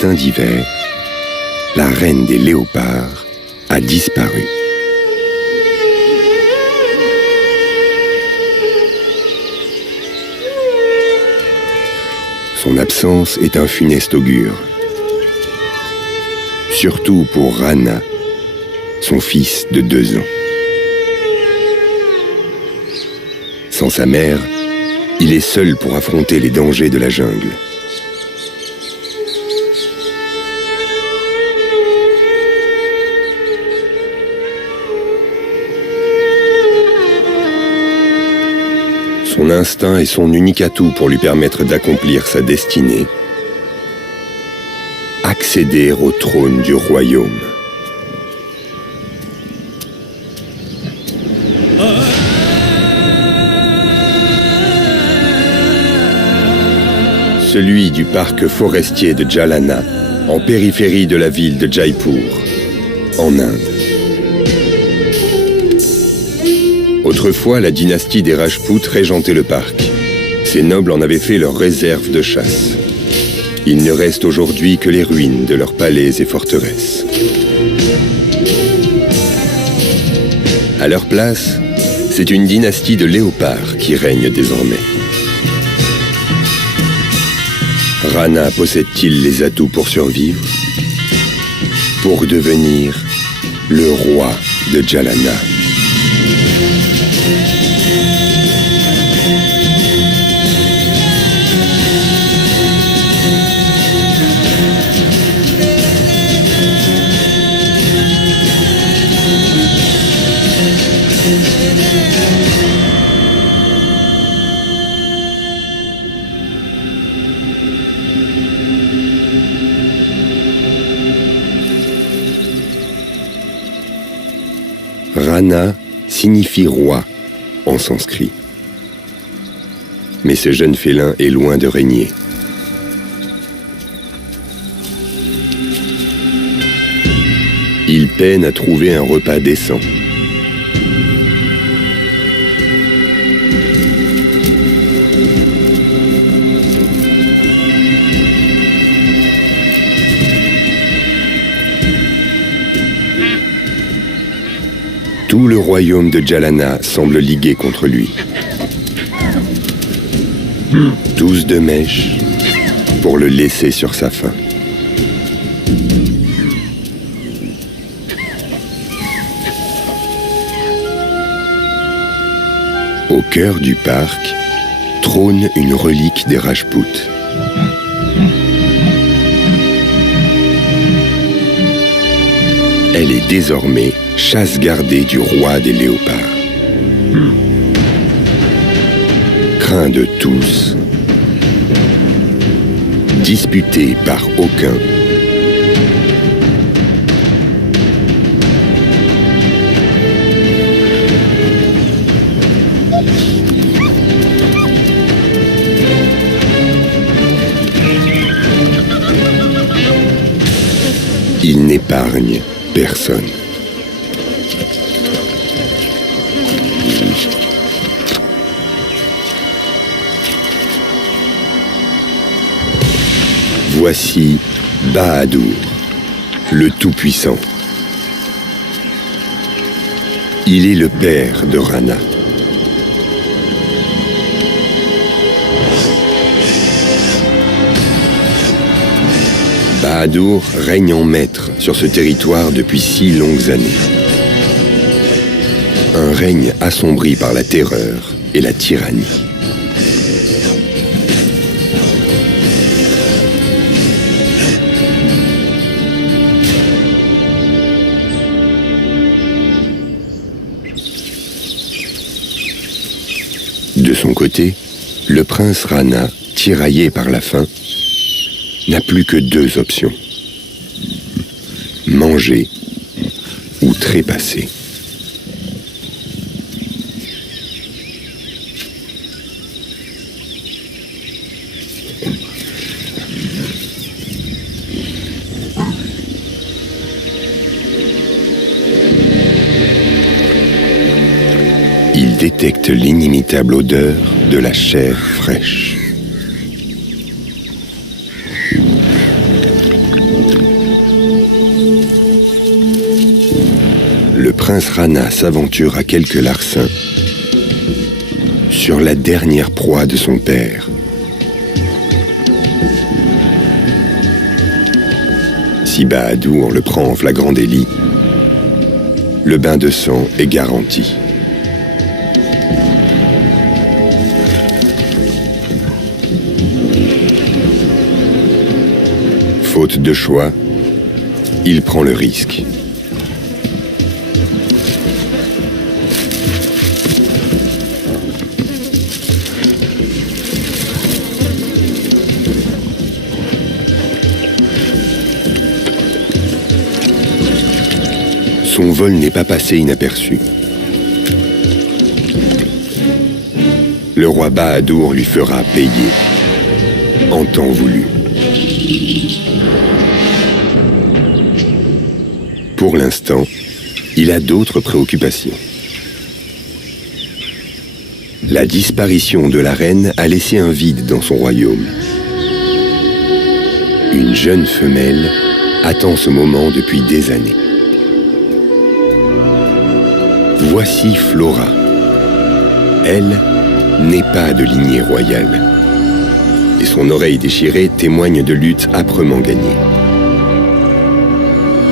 matin d'hiver, la reine des léopards a disparu. Son absence est un funeste augure. Surtout pour Rana, son fils de 2 ans. Sans sa mère, il est seul pour affronter les dangers de la jungle. Son instinct est son unique atout pour lui permettre d'accomplir sa destinée. Accéder au trône du royaume. Celui du parc forestier de Jalana, en périphérie de la ville de Jaipur, en Inde. Autrefois, la dynastie des Rajputs régentait le parc. Ces nobles en avaient fait leur réserve de chasse. Il ne reste aujourd'hui que les ruines de leurs palais et forteresses. À leur place, c'est une dynastie de léopards qui règne désormais. Rana possède-t-il les atouts pour survivre? Pour devenir le roi de Jalana. Rana signifie roi en sanskrit. Mais ce jeune félin est loin de régner. Il peine à trouver un repas décent. Tout le royaume de Jalana semble ligué contre lui. Tous de mèche pour le laisser sur sa faim. Au cœur du parc trône une relique des Rajputs. Elle est désormais chasse gardée du roi des léopards. Craint de tous, disputé par aucun. Il n'épargne personne. Voici Bahadur, le Tout-Puissant. Il est le père de Rana. Bahadur règne en maître sur ce territoire depuis 6 longues années. Un règne assombri par la terreur et la tyrannie. De son côté, le prince Rana, tiraillé par la faim, n'a plus que 2 options. Manger ou trépasser. Il détecte l'inimitable odeur de la chair fraîche. prince Rana s'aventure à quelques larcins sur la dernière proie de son père. Si Bahadur le prend en flagrant délit, le bain de sang est garanti. Faute de choix, il prend le risque. Son vol n'est pas passé inaperçu. Le roi Bahadur lui fera payer en temps voulu. Pour l'instant, il a d'autres préoccupations. La disparition de la reine a laissé un vide dans son royaume. Une jeune femelle attend ce moment depuis des années. Voici Flora. Elle n'est pas de lignée royale. Et son oreille déchirée témoigne de luttes âprement gagnées.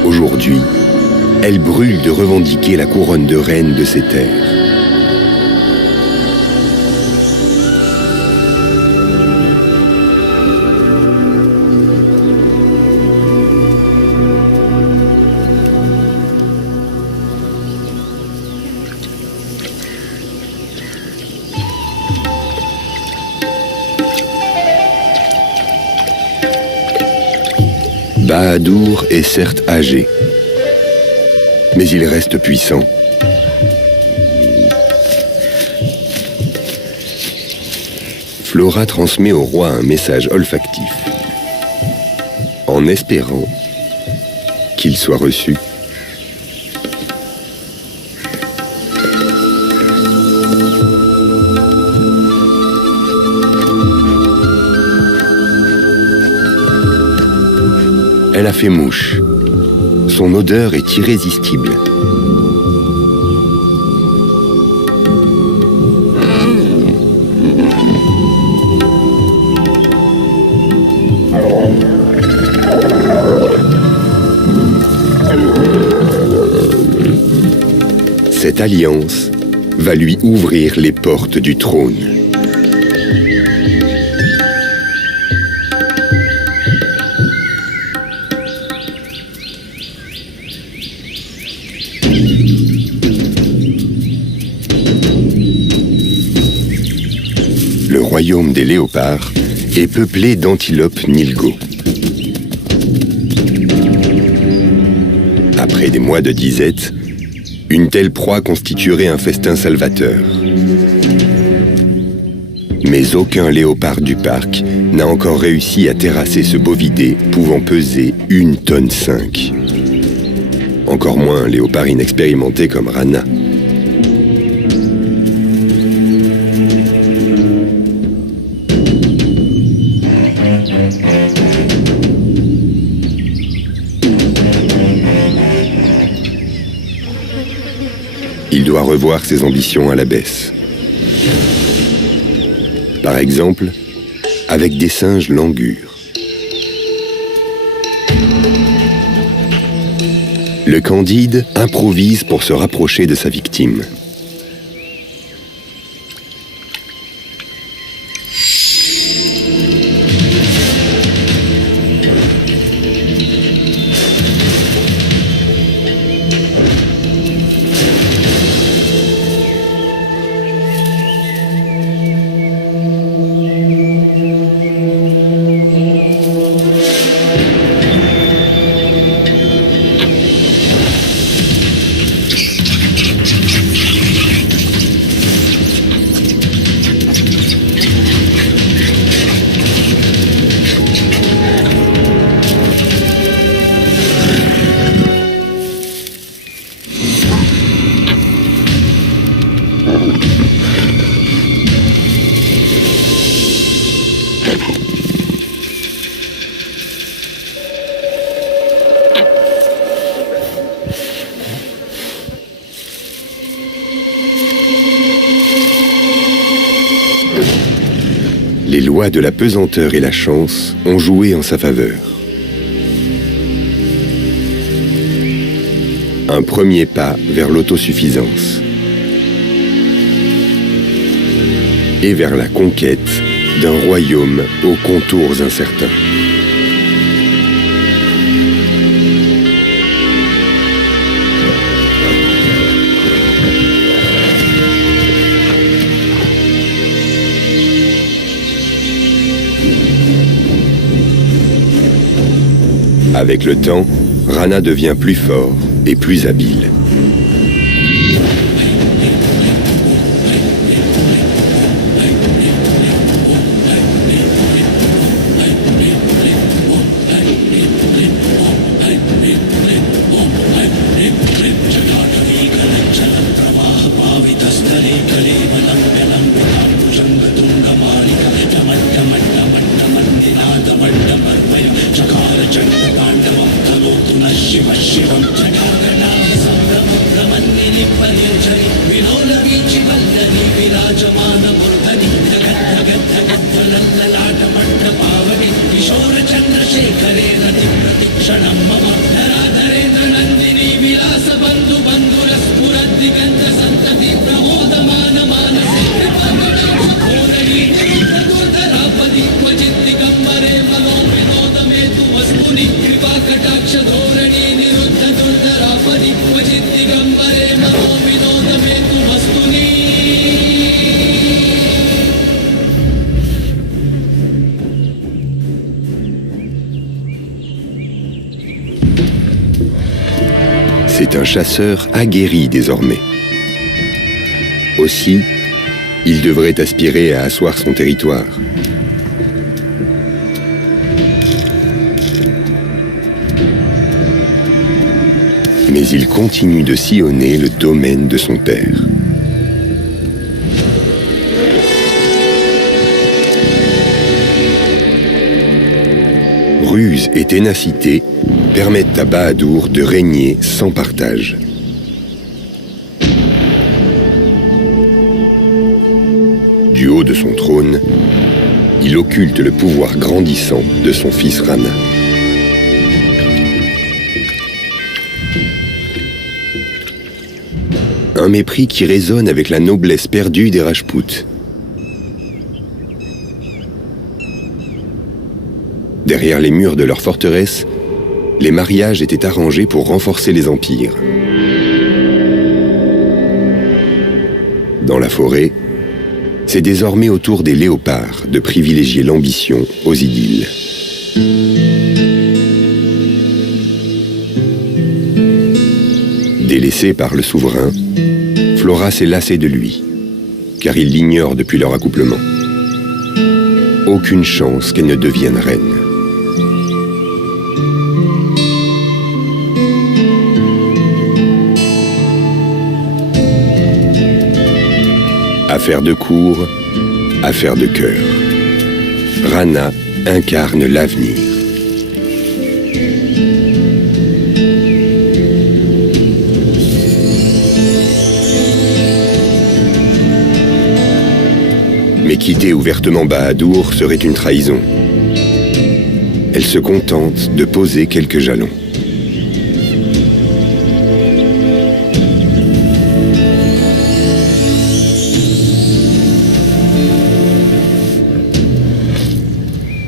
Aujourd'hui, elle brûle de revendiquer la couronne de reine de ses terres. Bahadur est certes âgé, mais il reste puissant. Flora transmet au roi un message olfactif, en espérant qu'il soit reçu. Elle a fait mouche. Son odeur est irrésistible. Cette alliance va lui ouvrir les portes du trône. Le royaume des léopards est peuplé d'antilopes nilgo. Après des mois de disette, une telle proie constituerait un festin salvateur. Mais aucun léopard du parc n'a encore réussi à terrasser ce bovidé pouvant peser 1,5 tonne. Encore moins un léopard inexpérimenté comme Rana. Il doit revoir ses ambitions à la baisse. Par exemple, avec des singes langurs. Le Candide improvise pour se rapprocher de sa victime. les lois de la pesanteur et la chance ont joué en sa faveur. Un premier pas vers l'autosuffisance et vers la conquête d'un royaume aux contours incertains. Avec le temps, Rana devient plus fort et plus habile. C'est un chasseur aguerri désormais. Aussi, il devrait aspirer à asseoir son territoire. Mais il continue de sillonner le domaine de son père. Ruse et ténacité permettent à Bahadur de régner sans partage. Du haut de son trône, il occulte le pouvoir grandissant de son fils Rana. Un mépris qui résonne avec la noblesse perdue des Rajpouts. Derrière les murs de leur forteresse, les mariages étaient arrangés pour renforcer les empires. Dans la forêt, c'est désormais au tour des léopards de privilégier l'ambition aux idylles. Délaissée par le souverain, Flora s'est lassée de lui, car il l'ignore depuis leur accouplement. Aucune chance qu'elle ne devienne reine. Affaire de cour, affaire de cœur. Rana incarne l'avenir. Mais quitter ouvertement Bahadur serait une trahison. Elle se contente de poser quelques jalons.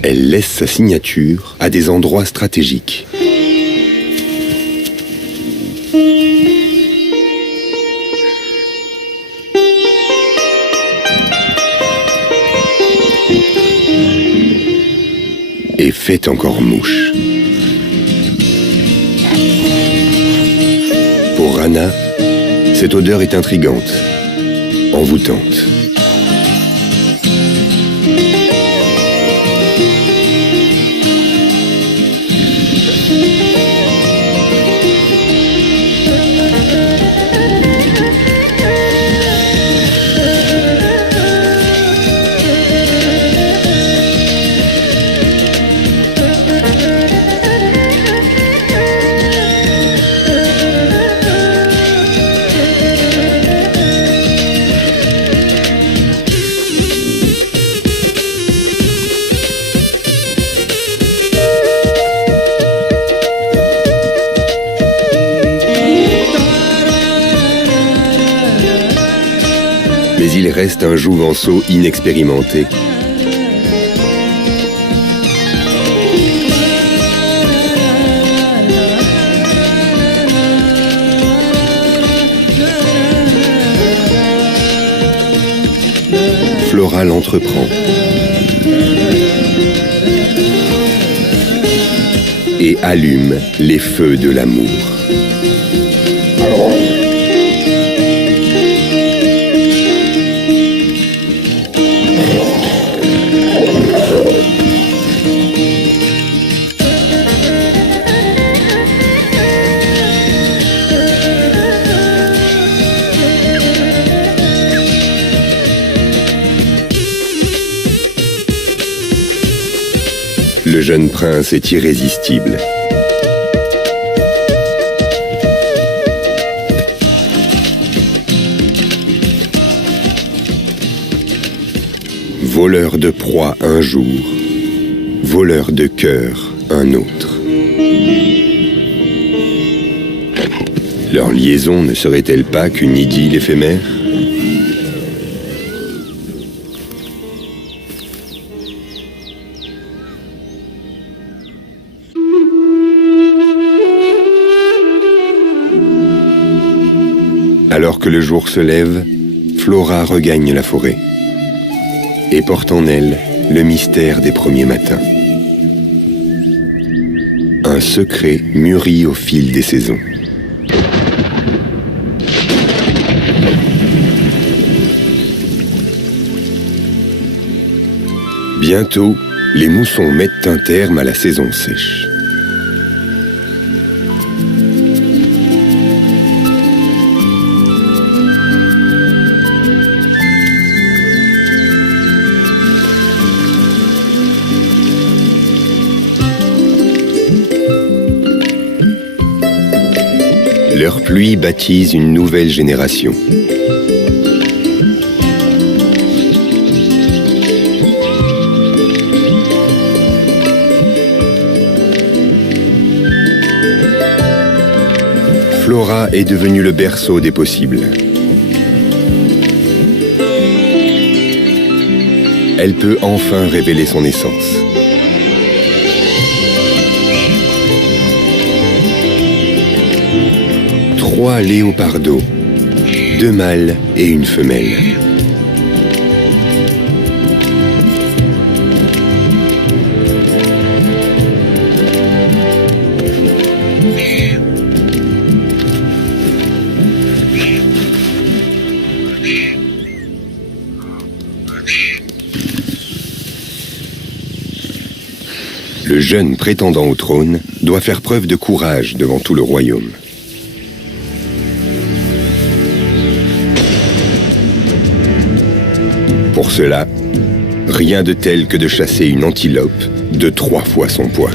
Elle laisse sa signature à des endroits stratégiques. Et fait encore mouche. Pour Rana, cette odeur est intrigante, envoûtante. et reste un jouvenceau inexpérimenté. Flora l'entreprend et allume les feux de l'amour. Le jeune prince est irrésistible. Voleur de proie un jour, voleur de cœur un autre. Leur liaison ne serait-elle pas qu'une idylle éphémère ? Alors que le jour se lève, Flora regagne la forêt et porte en elle le mystère des premiers matins. Un secret mûri au fil des saisons. Bientôt, les moussons mettent un terme à la saison sèche. Leur pluie baptise une nouvelle génération. Flora est devenue le berceau des possibles. Elle peut enfin révéler son essence. Trois léopardos, 2 mâles et une femelle. Le jeune prétendant au trône doit faire preuve de courage devant tout le royaume. Pour cela, rien de tel que de chasser une antilope de 3 fois son poids.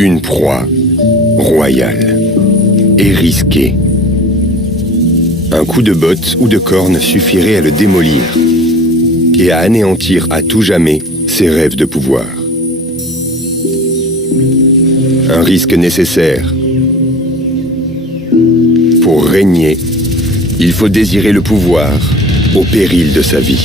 Une proie royale et risquée. Un coup de botte ou de corne suffirait à le démolir et à anéantir à tout jamais ses rêves de pouvoir. Un risque nécessaire. Pour régner, il faut désirer le pouvoir au péril de sa vie.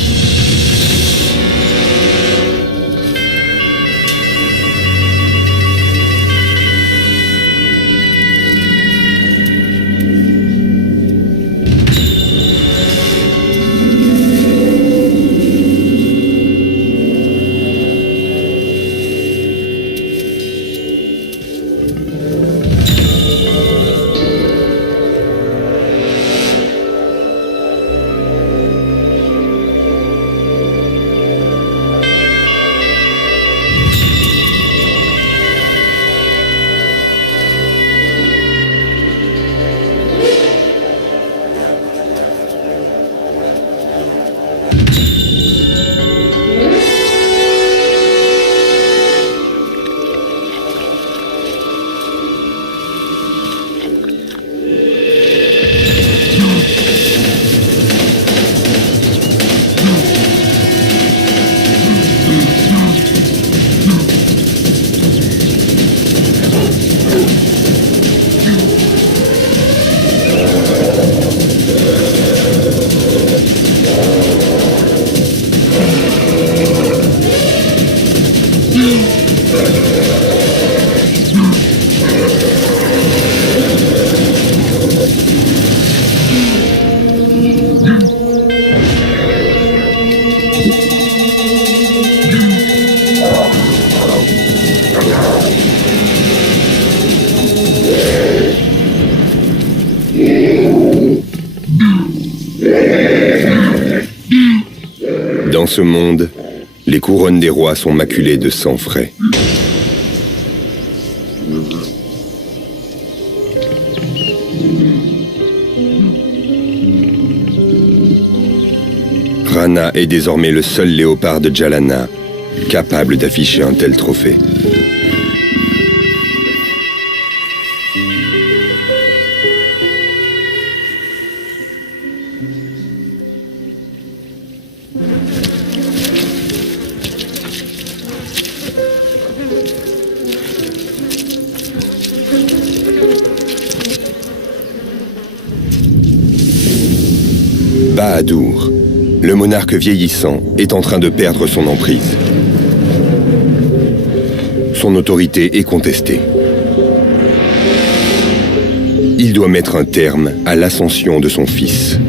Dans ce monde, les couronnes des rois sont maculées de sang frais. Rana est désormais le seul léopard de Jalana capable d'afficher un tel trophée. Bahadur, le monarque vieillissant, est en train de perdre son emprise. Son autorité est contestée. Il doit mettre un terme à l'ascension de son fils.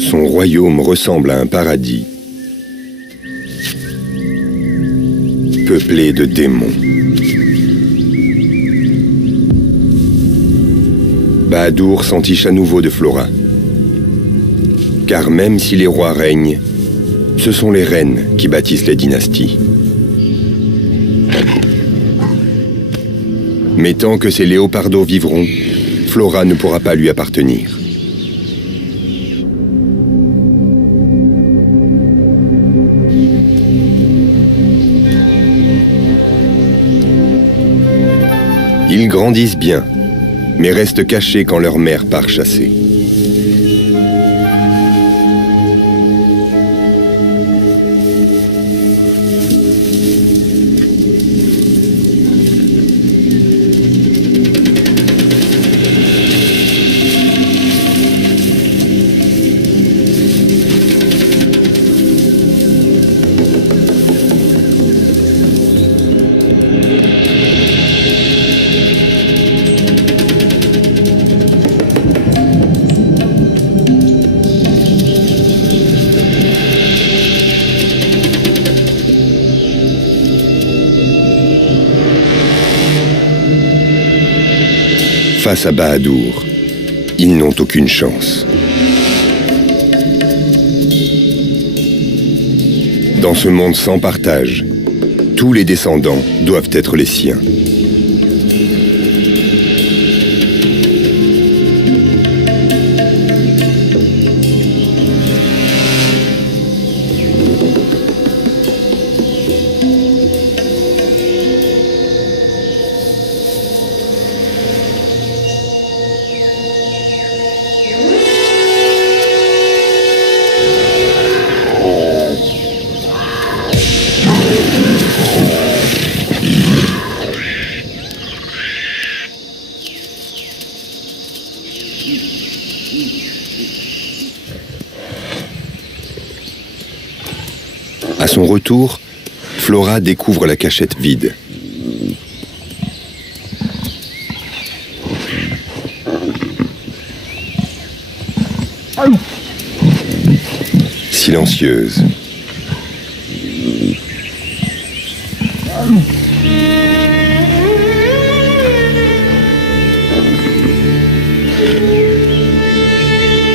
Son royaume ressemble à un paradis, peuplé de démons. Bahadur s'entiche à nouveau de Flora. Car même si les rois règnent, ce sont les reines qui bâtissent les dynasties. Mais tant que ces léopardos vivront, Flora ne pourra pas lui appartenir. Ils grandissent bien, mais restent cachés quand leur mère part chasser. Face à Bahadur, ils n'ont aucune chance. Dans ce monde sans partage, tous les descendants doivent être les siens. À son retour, Flora découvre la cachette vide. Silencieuse.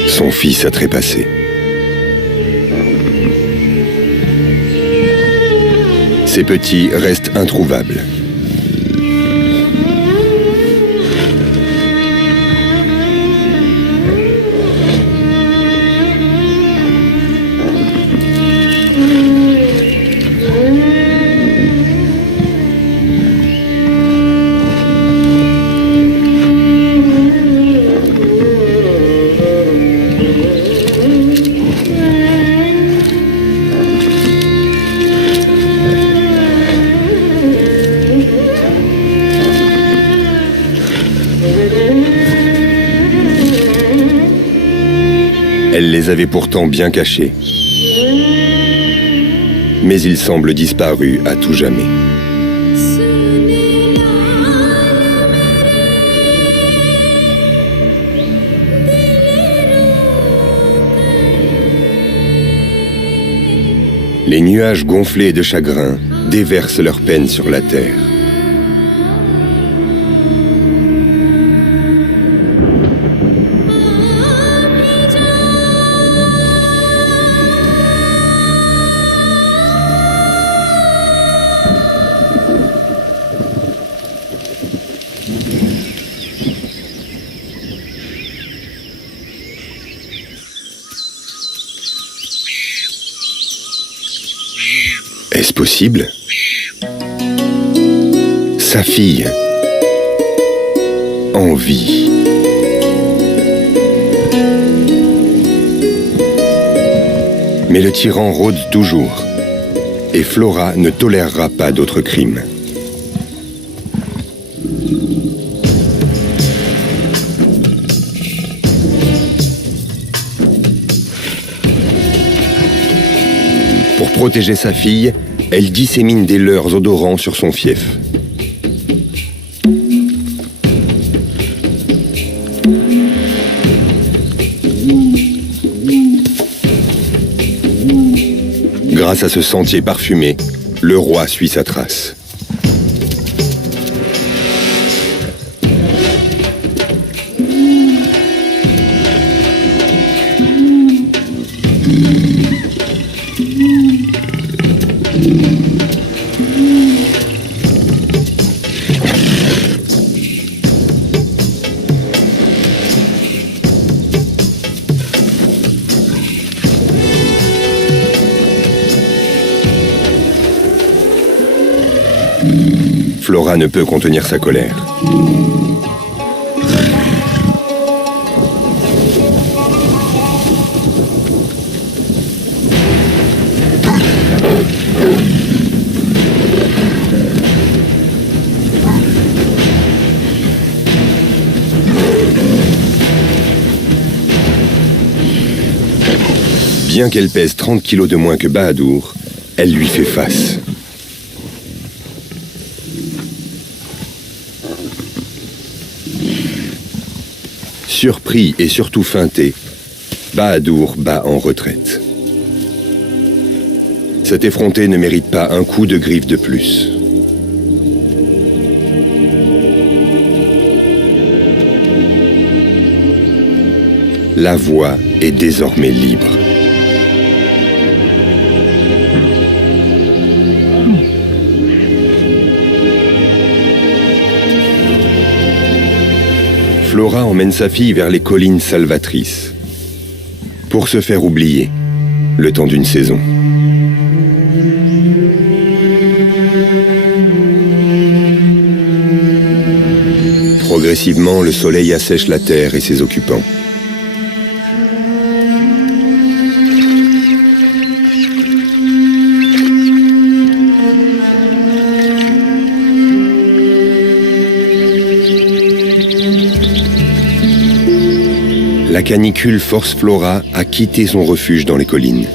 Son fils a trépassé. Ces petits restent introuvables. Elle les avait pourtant bien cachés. Mais ils semblent disparus à tout jamais. Les nuages gonflés de chagrin déversent leur peine sur la terre. possible? Sa fille, en vie. Mais le tyran rôde toujours, et Flora ne tolérera pas d'autres crimes. Pour protéger sa fille, elle dissémine des leurres odorants sur son fief. Grâce à ce sentier parfumé, le roi suit sa trace. Flora ne peut contenir sa colère. Bien qu'elle pèse 30 kilos de moins que Bahadur, elle lui fait face. Surpris et surtout feinté, Bahadur bat en retraite. Cet effronté ne mérite pas un coup de griffe de plus. La voie est désormais libre. Flora emmène sa fille vers les collines salvatrices, pour se faire oublier, le temps d'une saison. Progressivement, le soleil assèche la terre et ses occupants. La canicule force Flora à quitter son refuge dans les collines.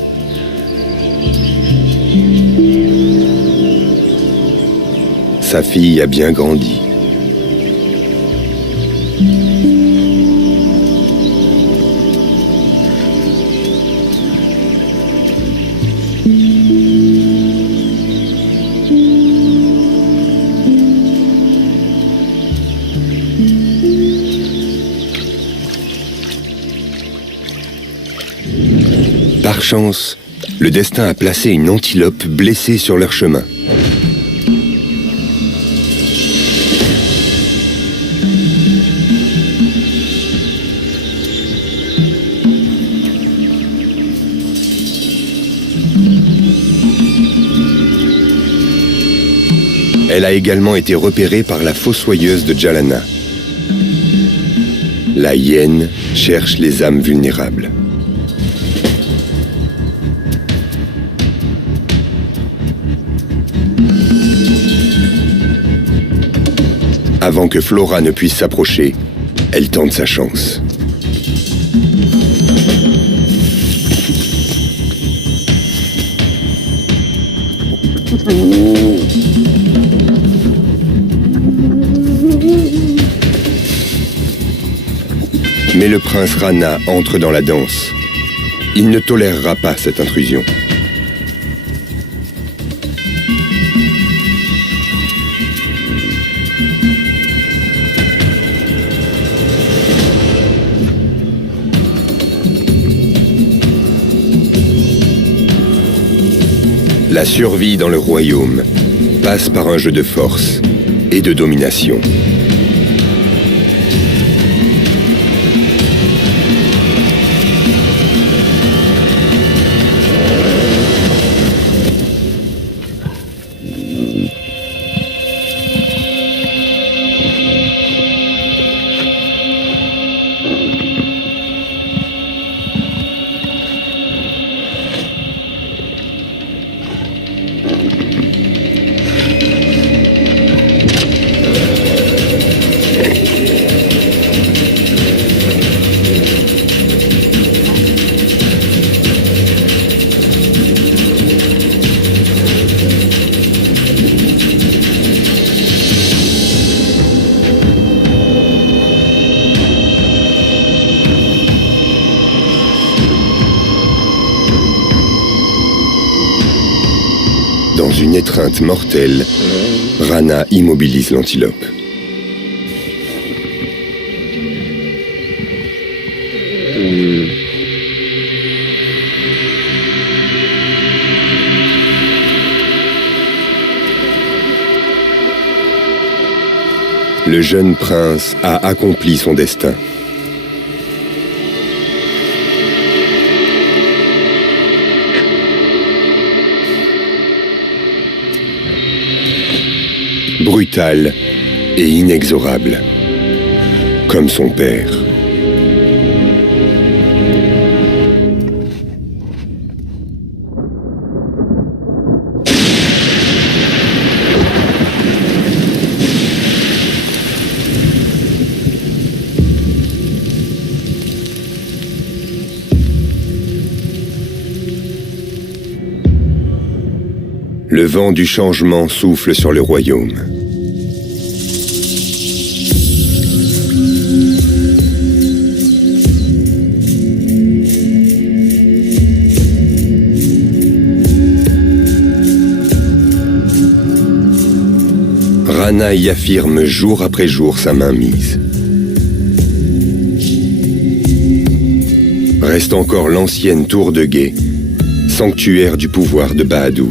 Sa fille a bien grandi. Par chance, le destin a placé une antilope blessée sur leur chemin. Elle a également été repérée par la fossoyeuse de Jalana. La hyène cherche les âmes vulnérables. Avant que Flora ne puisse s'approcher, elle tente sa chance. Mais le prince Rana entre dans la danse. Il ne tolérera pas cette intrusion. La survie dans le royaume passe par un jeu de force et de domination. Dans une étreinte mortelle, Rana immobilise l'antilope. Le jeune prince a accompli son destin. Brutal et inexorable, comme son père. Le vent du changement souffle sur le royaume. Rana y affirme jour après jour sa mainmise. Reste encore l'ancienne tour de guet, sanctuaire du pouvoir de Bahadur.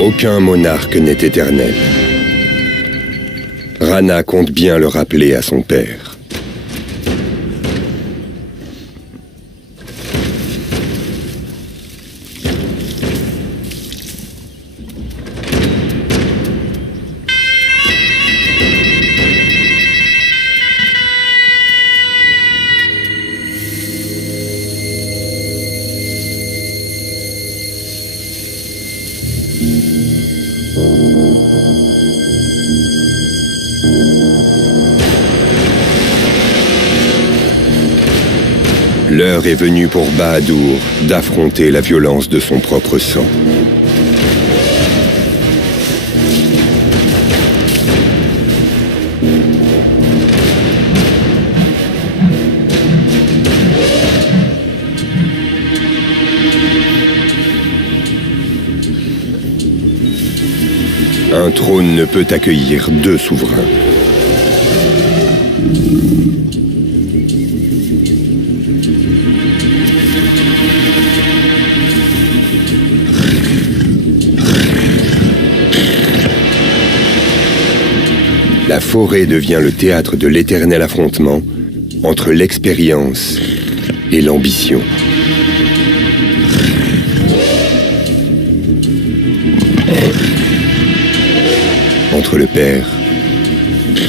Aucun monarque n'est éternel. Rana compte bien le rappeler à son père. L'heure est venue pour Bahadur d'affronter la violence de son propre sang. Un trône ne peut accueillir deux souverains. La forêt devient le théâtre de l'éternel affrontement entre l'expérience et l'ambition. Entre le père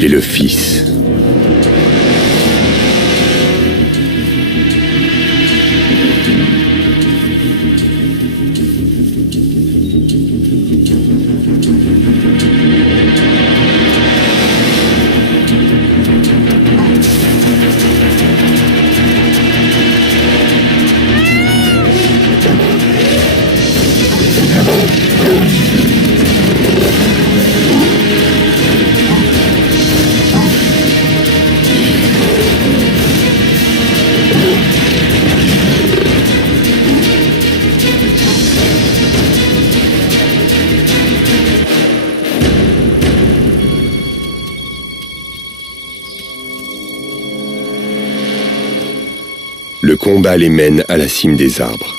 et le fils. Le combat les mène à la cime des arbres.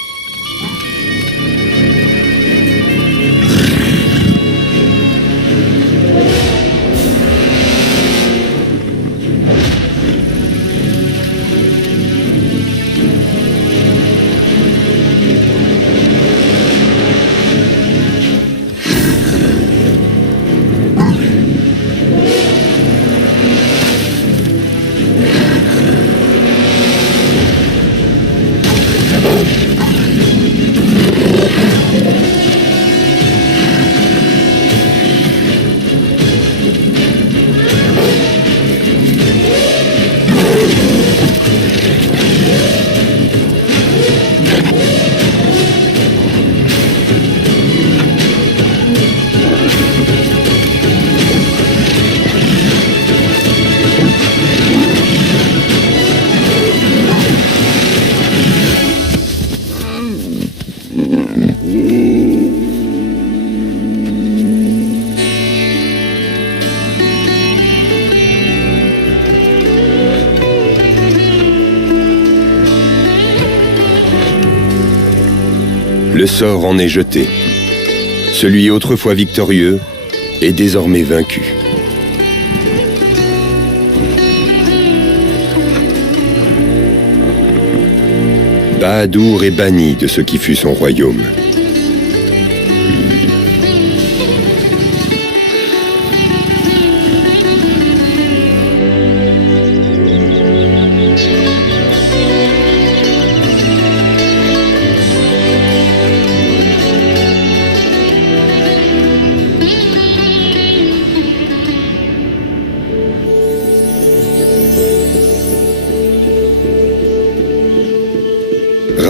Le sort en est jeté. Celui autrefois victorieux est désormais vaincu. Bahadur est banni de ce qui fut son royaume.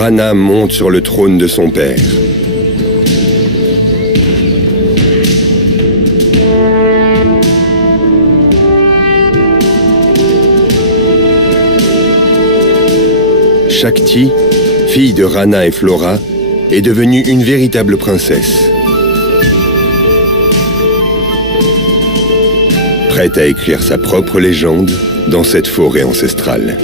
Rana monte sur le trône de son père. Shakti, fille de Rana et Flora, est devenue une véritable princesse. Prête à écrire sa propre légende dans cette forêt ancestrale.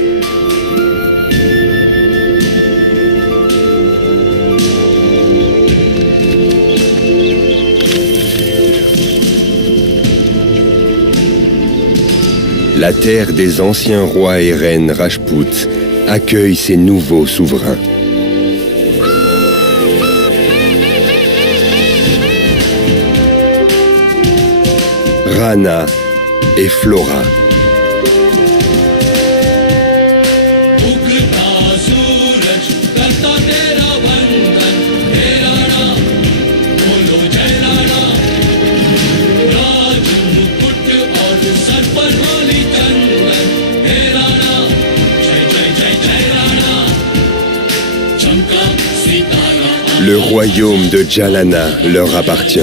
La terre des anciens rois et reines Rajput accueille ses nouveaux souverains. Rana et Flora. Le royaume de Jalana leur appartient.